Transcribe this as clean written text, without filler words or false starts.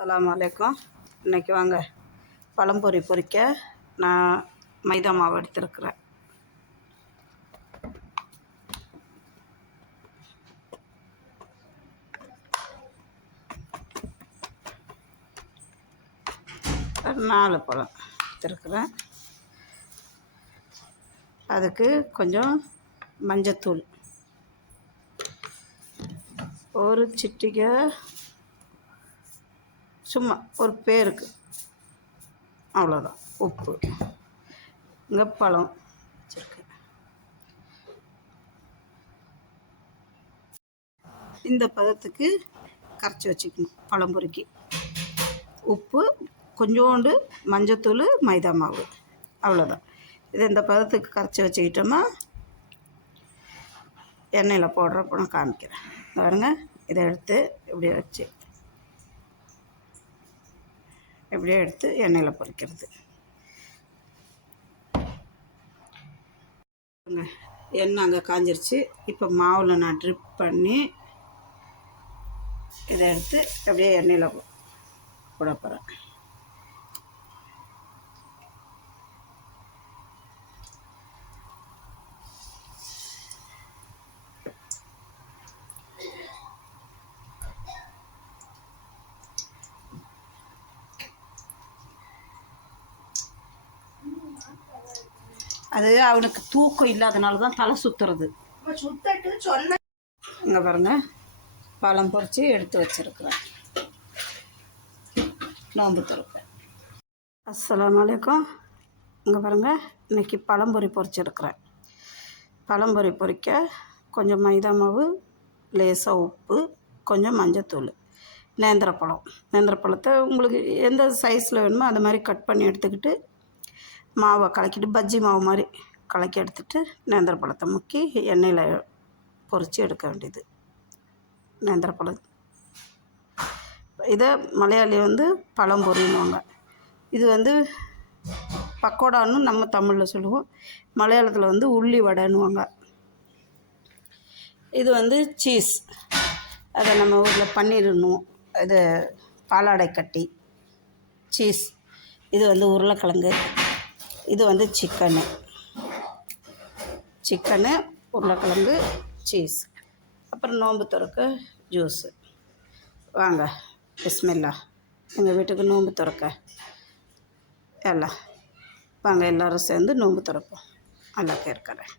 அஸ்ஸலாமு அலைக்கும். இன்றைக்கி வாங்க பழம்பொரி பொரிக்க நான் மைதா மாவு எடுத்துருக்குறேன். நாலு பழம் எடுத்துருக்குறேன். அதுக்கு கொஞ்சம் மஞ்சத்தூள், ஒரு சிட்டிகை, சும்மா ஒரு பேருக்கு அவ்வளோதான், உப்பு. இங்கே பழம் வச்சுருக்கேன். இந்த பதத்துக்கு கரைச்சி வச்சுக்கணும். பழம்பொரிக்கு உப்பு, கொஞ்சோண்டு மஞ்சத்தூள், மைதா மாவு, அவ்வளோதான். இது இந்த பதத்துக்கு கரைச்சி வச்சுக்கிட்டோமா எண்ணெயில் போடுறப்ப நான் காமிக்கிறேன். பாருங்க, இதை எடுத்து இப்படியே வச்சு இப்படியே எடுத்து எண்ணெயில் பொரிக்கிறது. எண்ணெய் அங்கே காஞ்சிருச்சு. இப்போ மாவில் நான் ட்ரிப் பண்ணி இதை எடுத்து அப்படியே எண்ணெயில் போட போகிறேன். அது அவனுக்கு தூக்கம் இல்லாதனால தான் தலை சுற்றுறது. இங்கே பாருங்கள், பழம் பொரித்து எடுத்து வச்சுருக்குறேன். நோம்பு திறப்பேன். அஸ்ஸலாமு அலைக்கும். இங்கே பாருங்கள், இன்றைக்கி பழம்பொரி பொரிச்சிருக்கிறேன். பழம்பொரி பொரிக்க கொஞ்சம் மைதா மாவு, லேசாக உப்பு, கொஞ்சம் மஞ்சத்தூள், நேந்திரப்பழம். நேந்திரப்பழத்தை உங்களுக்கு எந்த சைஸில் வேணுமோ அது மாதிரி கட் பண்ணி எடுத்துக்கிட்டு மாவை கலக்கிட்டு பஜ்ஜி மாவு மாதிரி கலக்கி எடுத்துகிட்டு நேந்திரப்பழத்தை முக்கி எண்ணெயில் பொரித்து எடுக்க வேண்டியது. நேந்திரப்பழம் இதை மலையாளி பழம்பொரின்னுவாங்க. இது பக்கோடான்னு நம்ம தமிழில் சொல்லுவோம். மலையாளத்தில் உள்ளி வடைன்னுவாங்க. இது சீஸ், அதை நம்ம ஊரில் பன்னீர்னுவோம். இது பாலாடை கட்டி சீஸ். இது உருளைக்கிழங்கு. இது சிக்கனு, உருளைக்கிழங்கு, சீஸ். அப்புறம் நோன்பு திறக்க ஜூஸு. வாங்க, பிஸ்மில்லா. எங்கள் வீட்டுக்கு நோன்பு திறக்க எல்லாம் வாங்க, எல்லோரும் சேர்ந்து நோன்பு திறப்போம். நல்லா கேட்குறேன்.